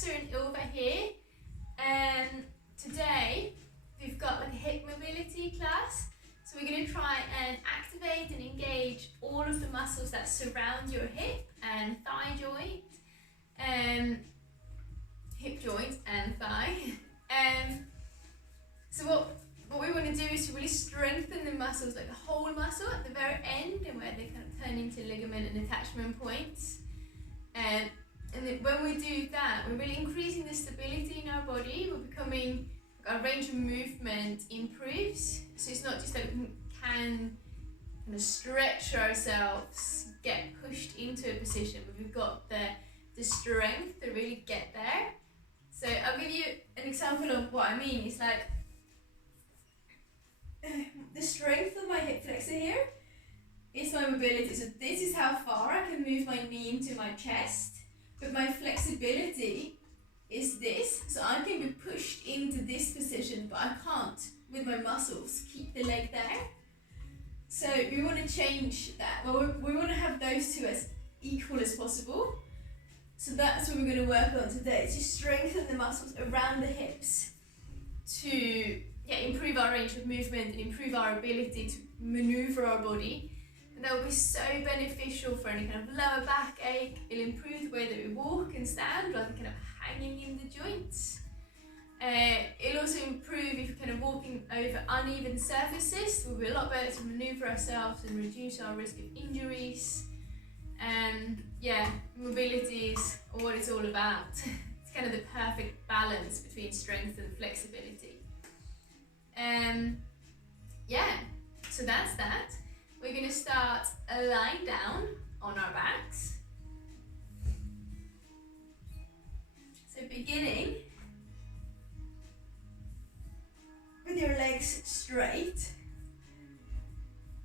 flexor and over here. Today we've got like a hip mobility class. So we're going to try and activate and engage all of the muscles that surround your hip and thigh joint, hip joint and thigh. So what we want to do is to really strengthen the muscles, like the whole muscle at the very end, and where they kind of turn into ligament and attachment points. And then when we do that, we're really increasing the stability in our body. We're becoming, our range of movement improves. So it's not just like we can kind of stretch ourselves, get pushed into a position, but we've got the strength to really get there. So I'll give you an example of what I mean. It's like the strength of my hip flexor here is my mobility. So this is how far I can move my knee into my chest, but my flexibility is this. So I can be pushed into this position, but I can't with my muscles keep the leg there. So we want to change that. Well, we want to have those two as equal as possible. So that's what we're going to work on today, to strengthen the muscles around the hips to improve our range of movement and improve our ability to maneuver our body. And that will be so beneficial for any kind of lower back ache. It'll improve the way that we walk and stand, rather than kind of hanging in the joints. It'll also improve if you're kind of walking over uneven surfaces. We'll be a lot better to maneuver ourselves and reduce our risk of injuries. And mobility is what it's all about. It's kind of the perfect balance between strength and flexibility. So that's that. We're going to start lying down on our backs. So beginning with your legs straight.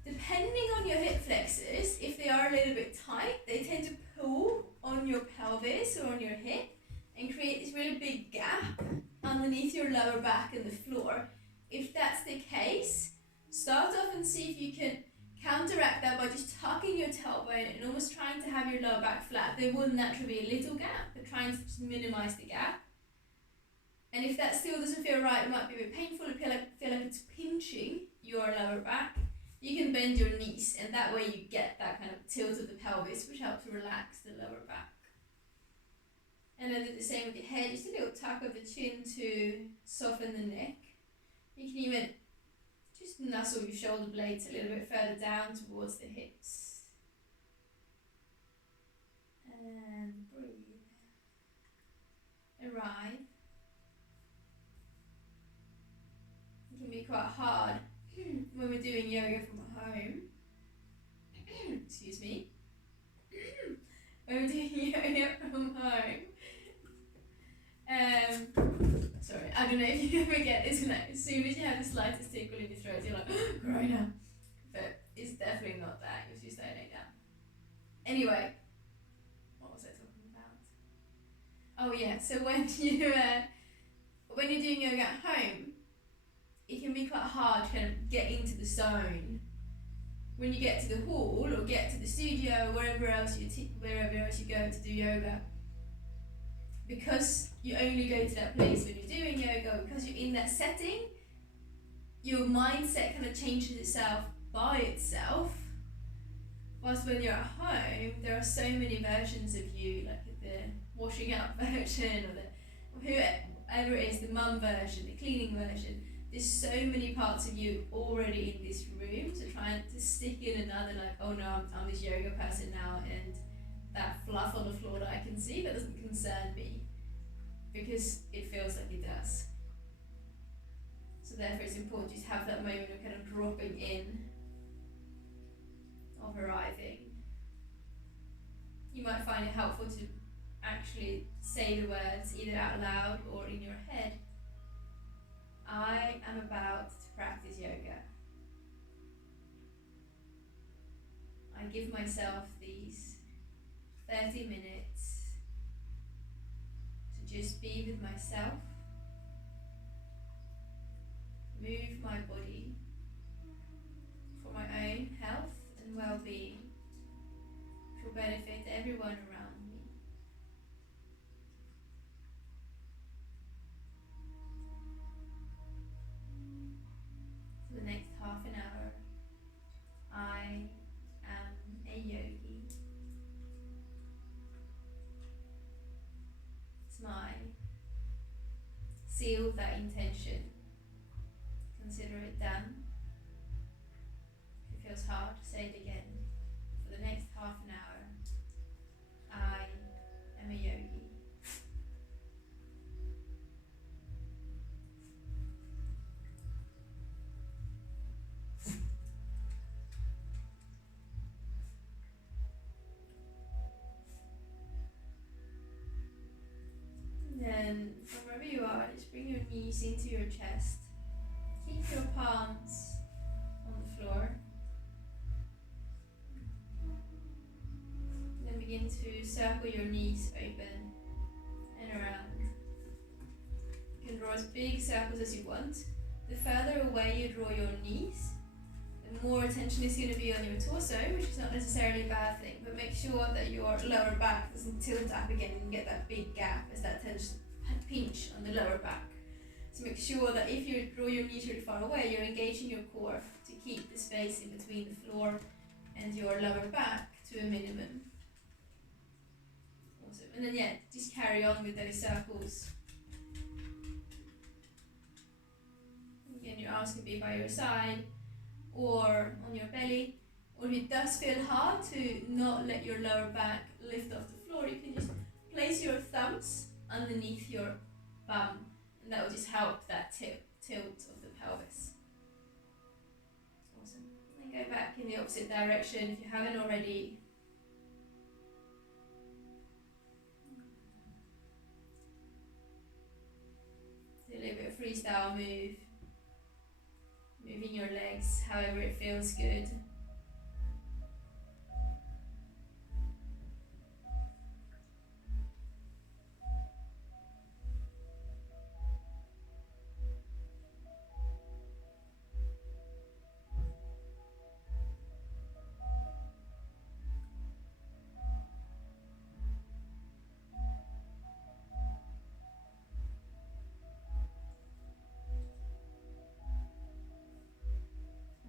Depending on your hip flexors, if they are a little bit tight, they tend to pull on your pelvis or on your hip and create this really big gap underneath your lower back and the floor. If that's the case, start off and see if you can counteract that by just tucking your tailbone and almost trying to have your lower back flat. There will naturally be a little gap, but trying to just minimize the gap. And if that still doesn't feel right, it might be a bit painful, feel like it's pinching your lower back, you can bend your knees, and that way you get that kind of tilt of the pelvis, which helps to relax the lower back. And then do the same with your head, just a little tuck of the chin to soften the neck. You can even just nuzzle your shoulder blades a little bit further down towards the hips. And breathe. Arrive. It can be quite hard when we're doing yoga from home. Excuse me. When we're doing yoga from home. Sorry, I don't know if you ever get this, like, as soon as you have the slightest tickle in your throat, you're like, right now. But it's definitely not that, you're just laying down. Anyway, what was I talking about? Oh yeah, so when you're doing yoga at home, it can be quite hard to kind of get into the zone. When you get to the hall or get to the studio or wherever else you go to do yoga, because you only go to that place when you're doing yoga, because you're in that setting, your mindset kind of changes itself by itself. Whilst when you're at home, there are so many versions of you, like the washing up version, or whoever it is, the mum version, the cleaning version. There's so many parts of you already in this room, so trying to stick in another, like, oh no, I'm this yoga person now, and that fluff on the floor that I can see, that doesn't concern me, because it feels like it does. So therefore it's important to just have that moment of kind of dropping in, of arriving. You might find it helpful to actually say the words either out loud or in your head. I am about to practice yoga. I give myself these 30 minutes to just be with myself, move my body for my own health and well-being, which will benefit everyone around me. seal that intention. Consider it done. If it feels hard, say it again. For the next half an hour, I am a yogi. Then, from wherever you are, just bring your knees into your chest. Keep your palms on the floor. Then begin to circle your knees open and around. You can draw as big circles as you want. The further away you draw your knees, the more attention is going to be on your torso, which is not necessarily a bad thing, but make sure that your lower back doesn't tilt up again and get that big gap as that tends to pinch on the lower back. So make sure that if you draw your knees really far away, you're engaging your core to keep the space in between the floor and your lower back to a minimum. Awesome. And then just carry on with those circles. Again, your arms can be by your side or on your belly. Or if it does feel hard to not let your lower back lift off the floor, you can just place your thumbs underneath your bum, and that will just help that tilt of the pelvis. Awesome. And then go back in the opposite direction if you haven't already. Do a little bit of freestyle move. Moving your legs however it feels good.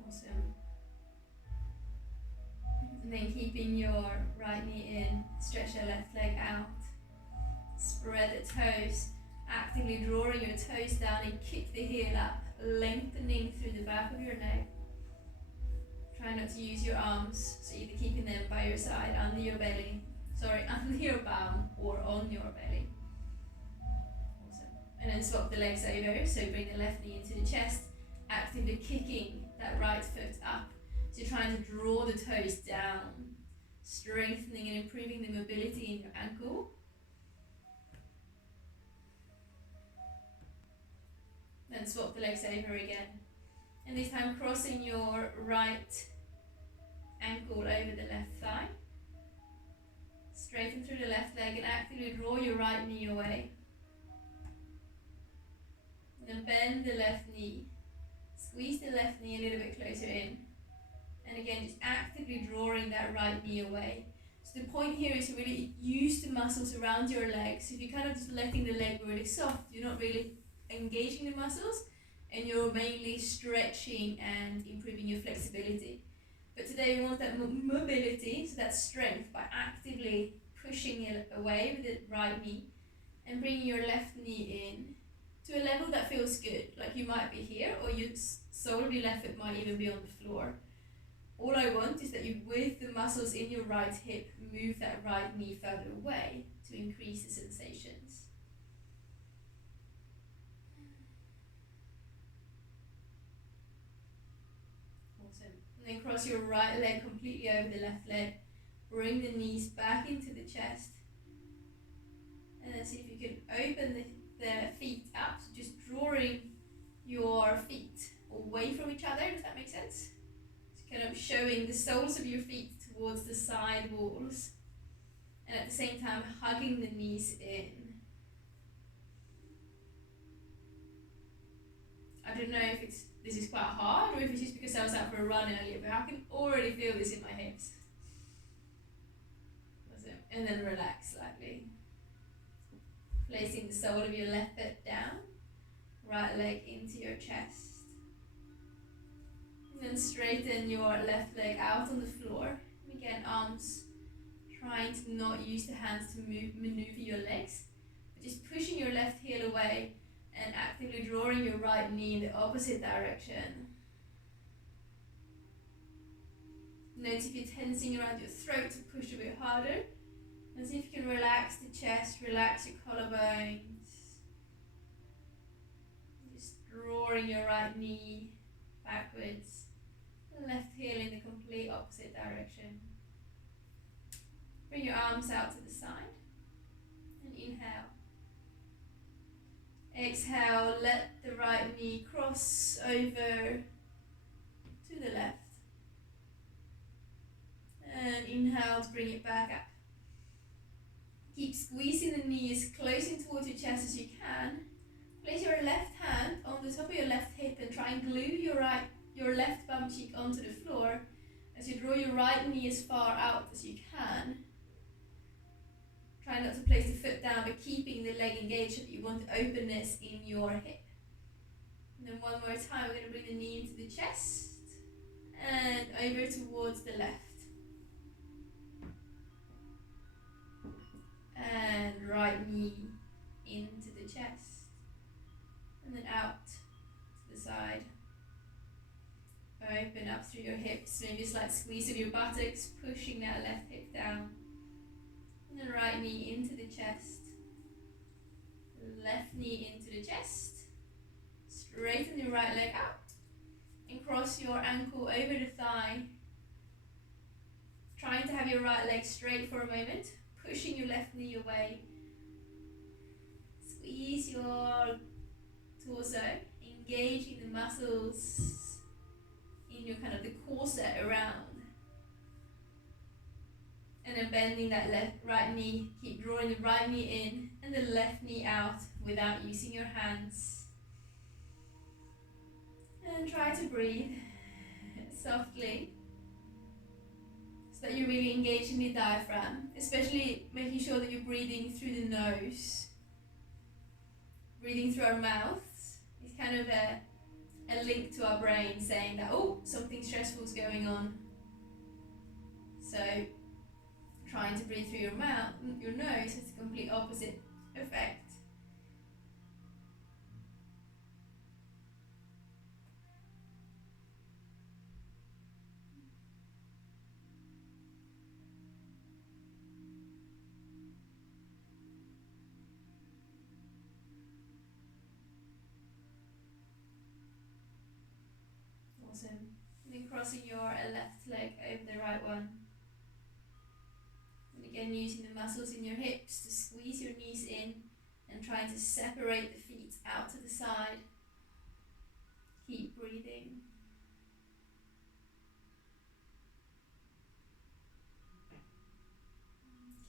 Awesome. And then keeping your right knee in, stretch your left leg out. Spread the toes, actively drawing your toes down and kick the heel up, lengthening through the back of your neck. Try not to use your arms, so either keeping them by your side, under your belly, under your bum or on your belly. Awesome. And then swap the legs over, so bring the left knee into the chest, actively kicking that right foot up. So you're trying to draw the toes down, strengthening and improving the mobility in your ankle. Then swap the legs over again. And this time crossing your right ankle over the left thigh. Straighten through the left leg and actively draw your right knee away. Then bend the left knee. Squeeze the left knee a little bit closer in. And again, just actively drawing that right knee away. So the point here is to really use the muscles around your legs. If you're kind of just letting the leg really soft, you're not really engaging the muscles, and you're mainly stretching and improving your flexibility. But today we want that mobility, so that strength, by actively pushing it away with the right knee and bringing your left knee in to a level that feels good. Like you might be here, or your sole of your left foot might even be on the floor. All I want is that you, with the muscles in your right hip, move that right knee further away to increase the sensations. Awesome. And then cross your right leg completely over the left leg. Bring the knees back into the chest. And then see if you can open the feet up, so just drawing your feet away from each other. Does that make sense? Kind of showing the soles of your feet towards the side walls, and at the same time hugging the knees in. I don't know if this is quite hard, or if it's just because I was out for a run earlier, but I can already feel this in my hips. And then relax slightly. Placing the sole of your left foot down, right leg into your chest. And then straighten your left leg out on the floor. And again, arms trying to not use the hands to maneuver your legs, but just pushing your left heel away and actively drawing your right knee in the opposite direction. Notice if you're tensing around your throat to push a bit harder. And see if you can relax the chest, relax your collarbones. Just drawing your right knee backwards. Left heel in the complete opposite direction. Bring your arms out to the side. And inhale. Exhale, let the right knee cross over to the left. And inhale to bring it back up. Keep squeezing the knee as close in towards your chest as you can. Place your left hand on the top of your left hip and try and glue your left bum cheek onto the floor as you draw your right knee as far out as you can. Try not to place the foot down, but keeping the leg engaged so that you want openness in your hip. And then one more time, we're going to bring the knee into the chest and over towards the left. And right knee into the chest. And then out to the side. Open up through your hips, maybe a slight squeeze of your buttocks, pushing that left hip down. And then right knee into the chest. Left knee into the chest. Straighten your right leg out. And cross your ankle over the thigh. Trying to have your right leg straight for a moment. Pushing your left knee away. Squeeze your torso. Engaging the muscles in your kind of the corset around. And then bending that right knee. Keep drawing the right knee in and the left knee out without using your hands. And try to breathe softly so that you're really engaging the diaphragm, especially making sure that you're breathing through the nose. Breathing through our mouths is kind of a link to our brain saying that, oh, something stressful is going on. So trying to breathe through your mouth, your nose has a complete opposite effect. Awesome. And then crossing your left leg over the right one. And again, using the muscles in your hips to squeeze your knees in and trying to separate the feet out to the side. Keep breathing.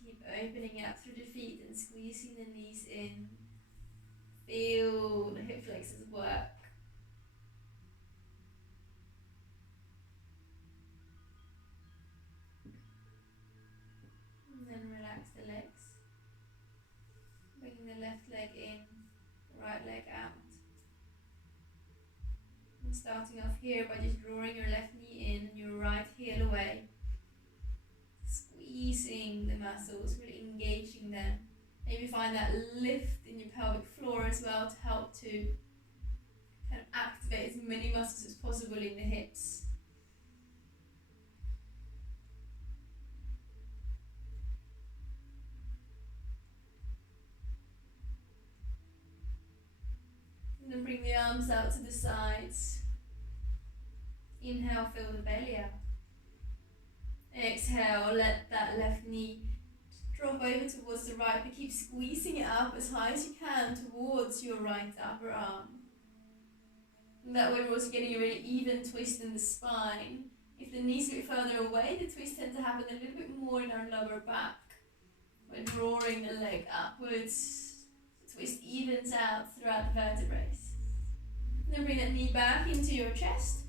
Keep opening out through the feet and squeezing the knees in. Feel the hip flexors work. And relax the legs. Bringing the left leg in, right leg out. And starting off here by just drawing your left knee in and your right heel away. Squeezing the muscles, really engaging them. Maybe find that lift in your pelvic floor as well to help to kind of activate as many muscles as possible in the hips. And then bring the arms out to the sides. Inhale, fill the belly out. Exhale, let that left knee drop over towards the right, but keep squeezing it up as high as you can towards your right upper arm. And that way we're also getting a really even twist in the spine. If the knees get further away, the twist tends to happen a little bit more in our lower back. We're drawing the leg upwards. The twist evens out throughout the vertebrae. And then bring that knee back into your chest.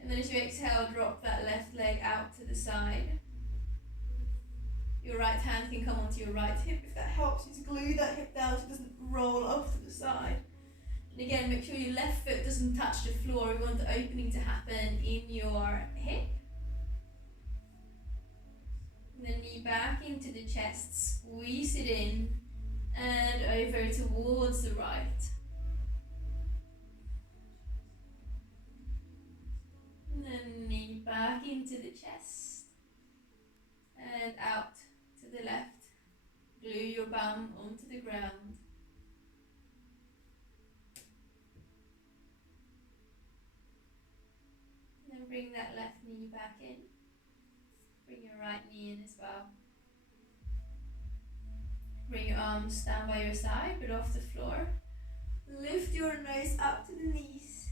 And then as you exhale, drop that left leg out to the side. Your right hand can come onto your right hip if that helps you to glue that hip down so it doesn't roll off to the side. And again, make sure your left foot doesn't touch the floor. We want the opening to happen in your hip. And then knee back into the chest, squeeze it in and over towards the right. And then knee back into the chest and out to the left. Glue your bum onto the ground. And then bring that left knee back in. Bring your right knee in as well. Bring your arms down by your side but off the floor. Lift your nose up to the knees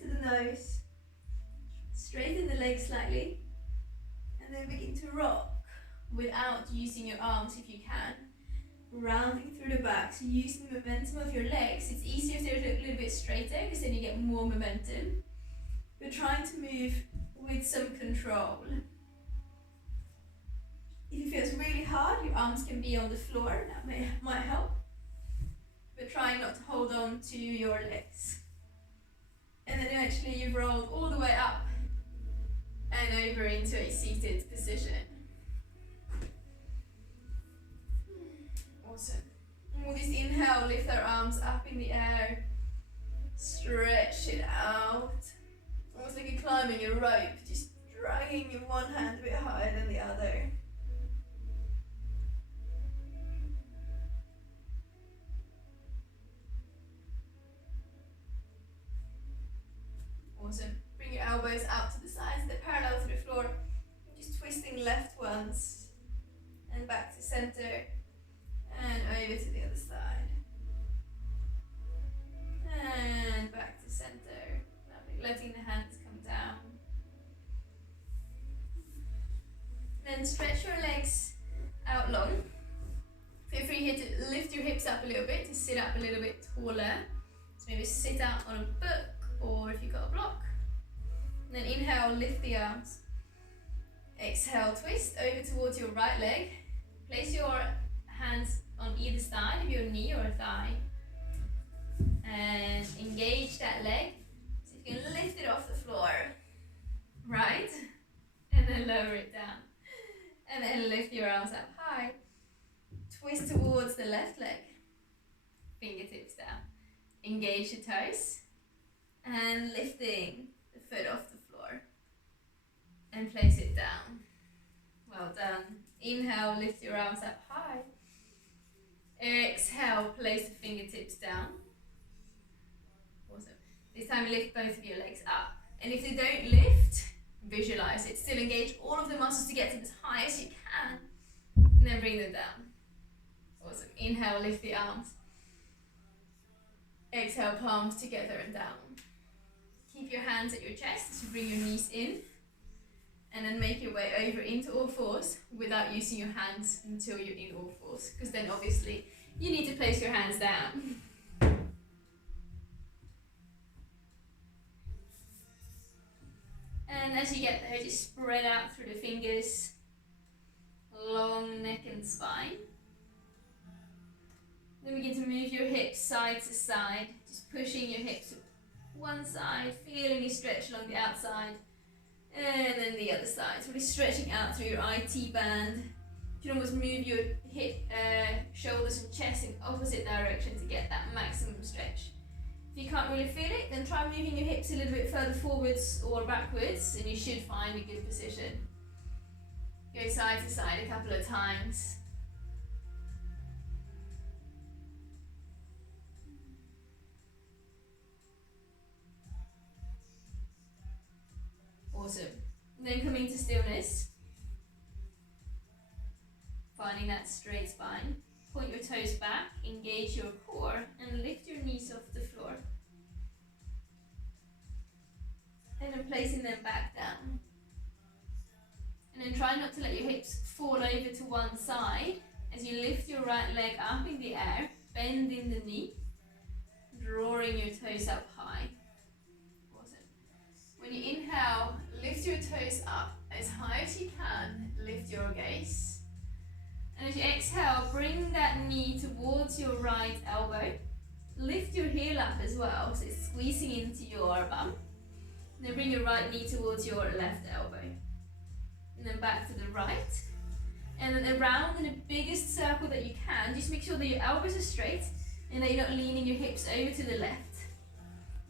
to the nose. Straighten the legs slightly and then begin to rock without using your arms if you can. Rounding through the back, so using the momentum of your legs. It's easier if they're a little bit straighter because then you get more momentum. But trying to move with some control. If it feels really hard, your arms can be on the floor, that might help. But try not to hold on to your legs. And then eventually you've rolled all the way up and over into a seated position. Awesome. And we'll just inhale, lift our arms up in the air. Stretch it out. Almost like you're climbing a rope, just dragging your one hand a bit higher than the other. Awesome. Bring your elbows out to the sides, they're parallel to the floor. Just twisting left once and back to center and over to the other side. And back to center. Lovely. Letting the hands come down. Then stretch your legs out long. Feel free here to lift your hips up a little bit, to sit up a little bit taller. So maybe sit out on a book, or if you've got a block. And then inhale, lift the arms. Exhale, twist over towards your right leg. Place your hands on either side of your knee or thigh. And engage that leg. So you can lift it off the floor. Right? And then lower it down. And then lift your arms up high. Twist towards the left leg. Fingertips down. Engage the toes. And lifting the foot off the floor. And place it down. Well done. Inhale, lift your arms up high. Exhale, place the fingertips down. Awesome. This time lift both of your legs up. And if they don't lift, visualize it. Still engage all of the muscles to get them as high as you can. And then bring them down. Awesome. Inhale, lift the arms. Exhale, palms together and down. Keep your hands at your chest to bring your knees in. And then make your way over into all fours without using your hands until you're in all fours. Because then obviously you need to place your hands down. And as you get there, just spread out through the fingers. Long neck and spine. Then begin to move your hips side to side. Just pushing your hips to one side, feeling a stretch along the outside. And then the other side, so really stretching out through your IT band. You can almost move your hip, shoulders and chest in opposite direction to get that maximum stretch. If you can't really feel it, then try moving your hips a little bit further forwards or backwards and you should find a good position. Go side to side a couple of times. Awesome. Then coming to stillness. Finding that straight spine. Point your toes back, engage your core, and lift your knees off the floor. And then placing them back down. And then try not to let your hips fall over to one side as you lift your right leg up in the air, bending the knee, drawing your toes up high. When you inhale, lift your toes up as high as you can, lift your gaze. And as you exhale, bring that knee towards your right elbow. Lift your heel up as well, so it's squeezing into your bum. And then bring your right knee towards your left elbow. And then back to the right. And then around in the biggest circle that you can. Just make sure that your elbows are straight and that you're not leaning your hips over to the left.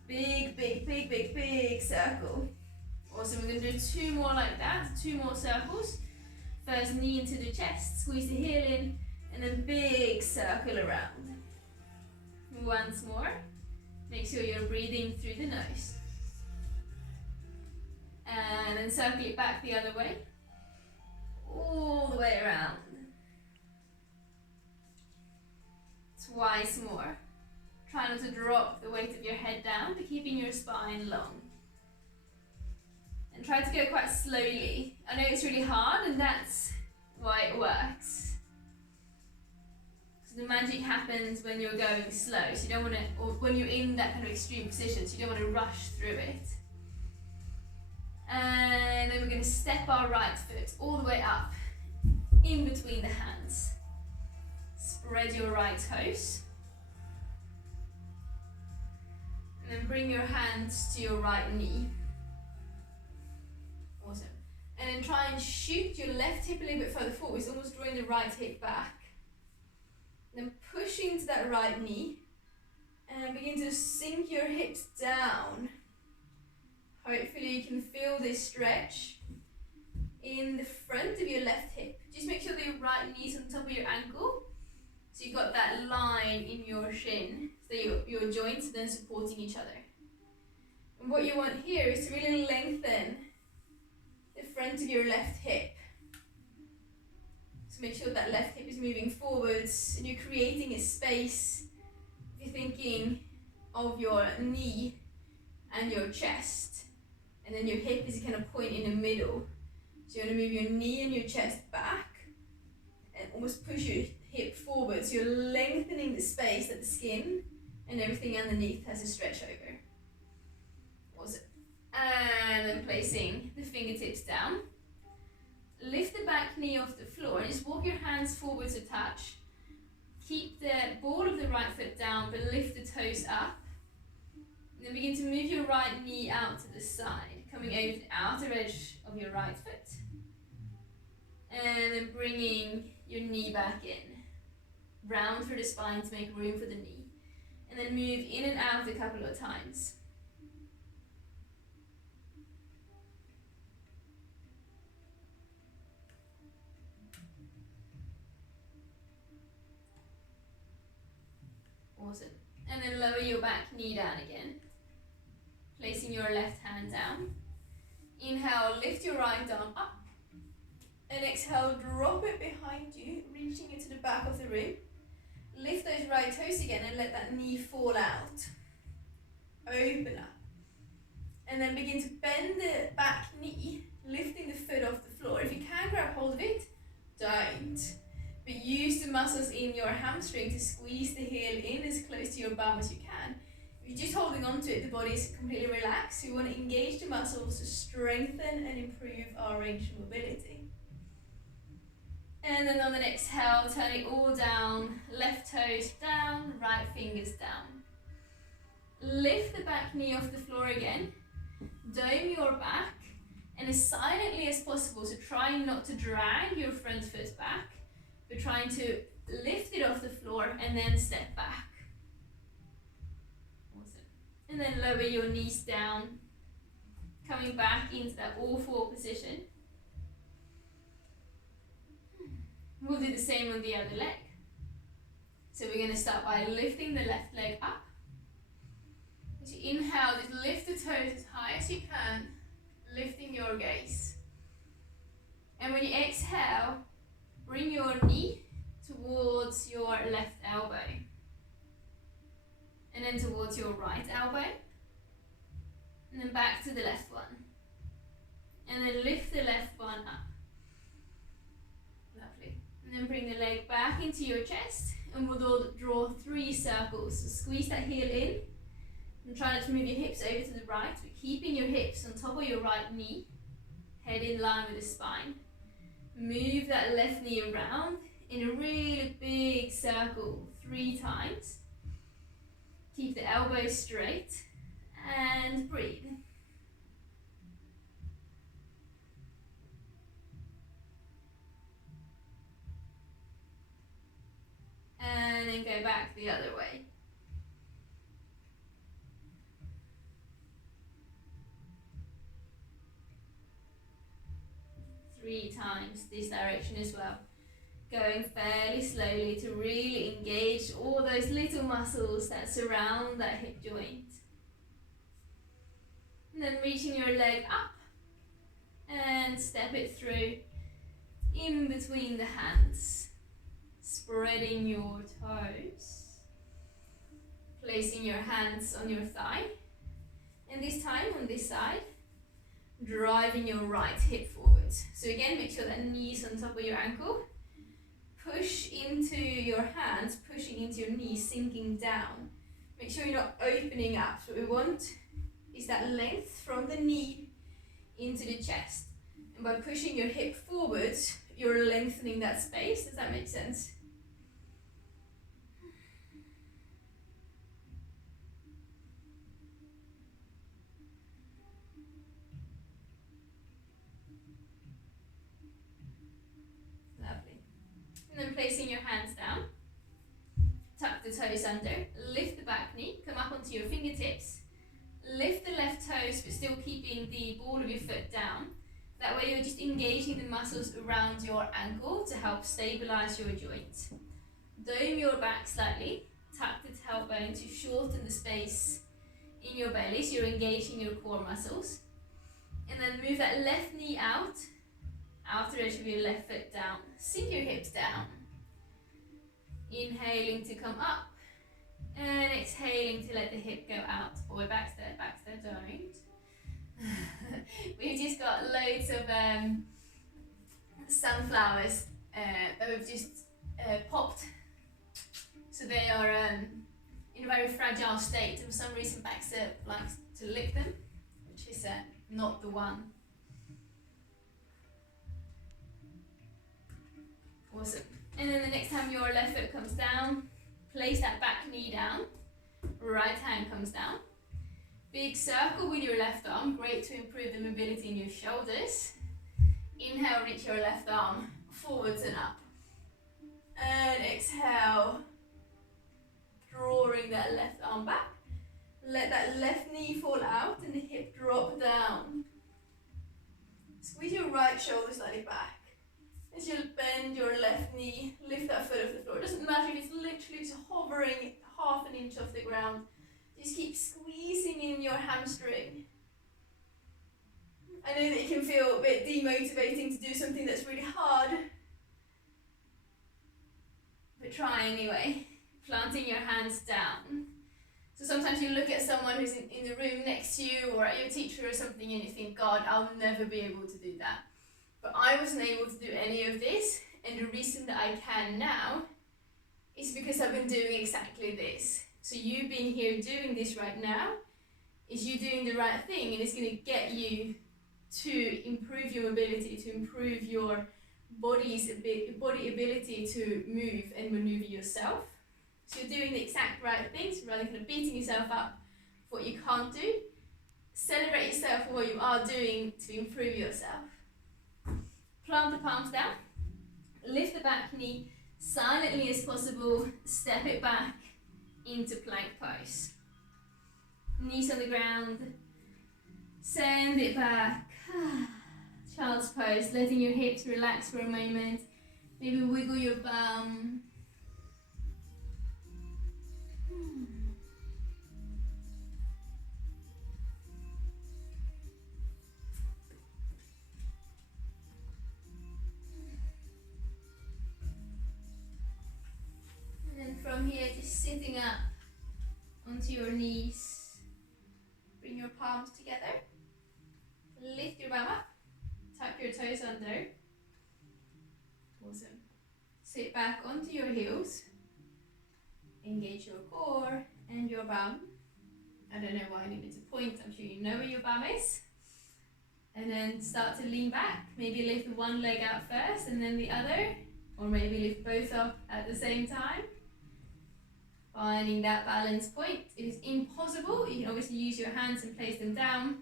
Big, big, big, big, big circle. Awesome, we're going to do 2 more like that, 2 more circles. First knee into the chest, squeeze the heel in, and then big circle around. Once more. Make sure you're breathing through the nose. And then circle it back the other way. All the way around. Twice more. Try not to drop the weight of your head down, but keeping your spine long. And try to go quite slowly. I know it's really hard, and that's why it works. So the magic happens when you're going slow, so you don't want to, or when you're in that kind of extreme position, so you don't want to rush through it. And then we're going to step our right foot all the way up, in between the hands. Spread your right toes. And then bring your hands to your right knee. Awesome. And then try and shoot your left hip a little bit further forward. It's almost drawing the right hip back. And then push into that right knee. And begin to sink your hips down. Hopefully you can feel this stretch in the front of your left hip. Just make sure that your right knee's on top of your ankle. So you've got that line in your shin, so your joints are then supporting each other. And what you want here is to really lengthen the front of your left hip. So make sure that left hip is moving forwards and you're creating a space. If you're thinking of your knee and your chest, and then your hip is kind of point in the middle. So you want to move your knee and your chest back and almost push your hip forward. So you're lengthening the space that the skin and everything underneath has to stretch over. Awesome. And then placing the fingertips down. Lift the back knee off the floor and just walk your hands forward to touch. Keep the ball of the right foot down but lift the toes up. And then begin to move your right knee out to the side, coming over the outer edge of your right foot. And then bringing your knee back in. Round through the spine to make room for the knee. And then move in and out a couple of times. Awesome. And then lower your back knee down again. Placing your left hand down. Inhale, lift your right arm up. And exhale, drop it behind you, reaching into the back of the room. Lift those right toes again and let that knee fall out. Open up. And then begin to bend the back knee, lifting the foot off the floor. If you can grab hold of it, don't. But use the muscles in your hamstring to squeeze the heel in as close to your bum as you can. If you're just holding on to it, the body is completely relaxed. So we want to engage the muscles to strengthen and improve our range of mobility. And then on the exhale, turn it all down, left toes down, right fingers down. Lift the back knee off the floor again, dome your back, and as silently as possible, so trying not to drag your front foot back, but trying to lift it off the floor and then step back. Awesome. And then lower your knees down, coming back into that all-four position. We'll do the same on the other leg. So we're going to start by lifting the left leg up. As you inhale, just lift the toes as high as you can, lifting your gaze. And when you exhale, bring your knee towards your left elbow. And then towards your right elbow. And then back to the left one. And then lift the left one up. Lovely. And then bring the leg back into your chest. And we'll draw 3 circles. So squeeze that heel in. And try not to move your hips over to the right, but keeping your hips on top of your right knee. Head in line with the spine. Move that left knee around in a really big circle 3 times. Keep the elbows straight and breathe. back the other way. 3 times this direction as well. Going fairly slowly to really engage all those little muscles that surround that hip joint. And then reaching your leg up and step it through in between the hands. Spreading your toes. Placing your hands on your thigh. And this time on this side, driving your right hip forward. So again, make sure that knee's on top of your ankle. Push into your hands, pushing into your knees, sinking down. Make sure you're not opening up. So what we want is that length from the knee into the chest. And by pushing your hip forwards, you're lengthening that space. Does that make sense? Lovely. And then placing your hands down. Tuck the toes under. Lift the back knee. Come up onto your fingertips. Lift the left toes, but still keeping the ball of your foot down. That way you're just engaging the muscles around your ankle to help stabilize your joint. Dome your back slightly. Tuck the tailbone to shorten the space in your belly, so you're engaging your core muscles. And then move that left knee out. Outer edge of your left foot down. Sink your hips down. Inhaling to come up. And exhaling to let the hip go out. Or back step, don't. We've just got loads of sunflowers that we've just popped. So they are in a very fragile state. And for some reason Baxter likes to lick them, which is not the one. Awesome. And then the next time your left foot comes down, place that back knee down, right hand comes down. Big circle with your left arm, great to improve the mobility in your shoulders. Inhale, reach your left arm forwards and up. And exhale, drawing that left arm back. Let that left knee fall out and the hip drop down. Squeeze your right shoulder slightly back. As you bend your left knee, lift that foot off the floor. It doesn't matter if it's literally just hovering half an inch off the ground. Just keep squeezing in your hamstring. I know that it can feel a bit demotivating to do something that's really hard. But try anyway. Planting your hands down. So sometimes you look at someone who's in the room next to you or at your teacher or something and you think, God, I'll never be able to do that. But I wasn't able to do any of this, and the reason that I can now is because I've been doing exactly this. So you being here doing this right now is you doing the right thing, and it's going to get you to improve your ability, to improve your body ability to move and maneuver yourself. So you're doing the exact right things rather than beating yourself up for what you can't do. Celebrate yourself for what you are doing to improve yourself. Plant the palms down, lift the back knee silently as possible, step it back into plank pose. Knees on the ground, send it back. Child's pose, letting your hips relax for a moment. Maybe wiggle your bum. From here, just sitting up onto your knees. Bring your palms together. Lift your bum up. Tuck your toes under. Awesome. Sit back onto your heels. Engage your core and your bum. I don't know why I needed to point. I'm sure you know where your bum is. And then start to lean back. Maybe lift one leg out first and then the other. Or maybe lift both up at the same time. Finding that balance point. It is impossible. You can obviously use your hands and place them down.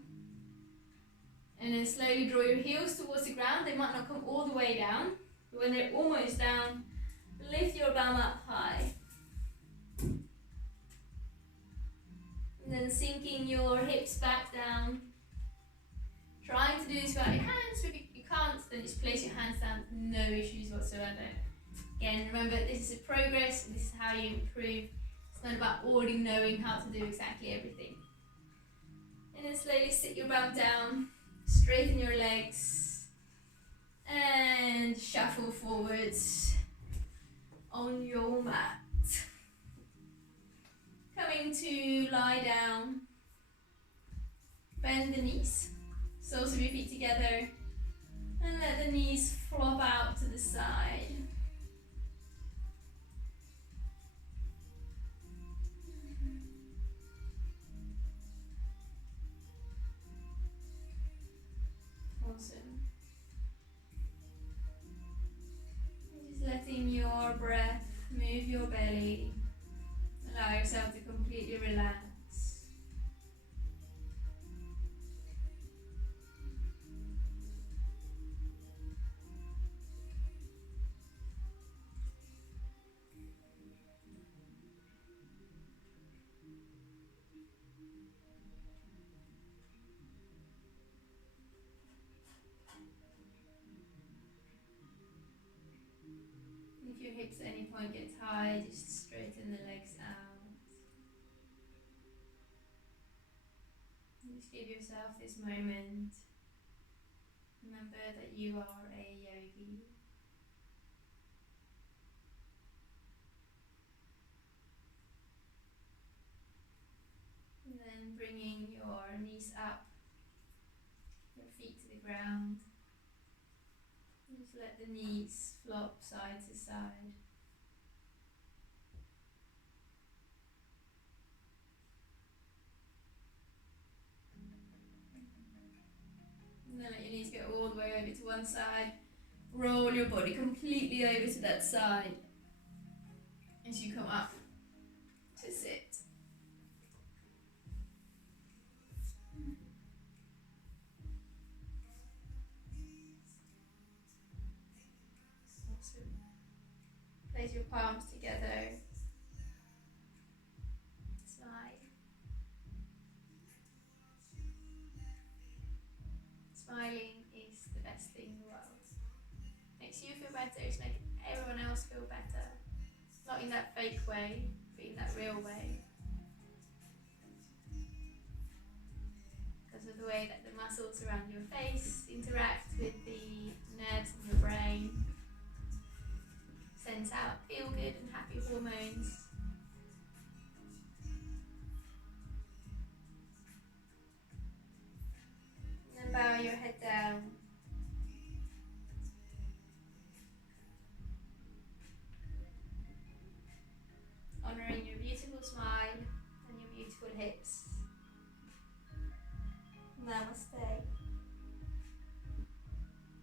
And then slowly draw your heels towards the ground. They might not come all the way down. But when they're almost down, lift your bum up high. And then sinking your hips back down. Trying to do this without your hands, but if you can't, then just place your hands down, no issues whatsoever. Again, remember, this is a progress, this is how you improve. It's not about already knowing how to do exactly everything. And then slowly sit your bum down, straighten your legs, and shuffle forwards on your mat. Coming to lie down, bend the knees, soles of your feet together, and let the knees flop out to the side. Awesome. Just letting your breath move your belly. Allow yourself to completely relax. If your hips at any point get tight, just straighten the legs out. Just give yourself this moment. Remember that you are a yogi. And then bringing your knees up, your feet to the ground. Just let the knees flop side to side. And then let your knees go all the way over to one side. Roll your body completely over to that side as you come up to sit. Awesome. Place your palms together. Smile. Smiling is the best thing in the world. Makes you feel better, it's making everyone else feel better. Not in that fake way, but in that real way. Because of the way that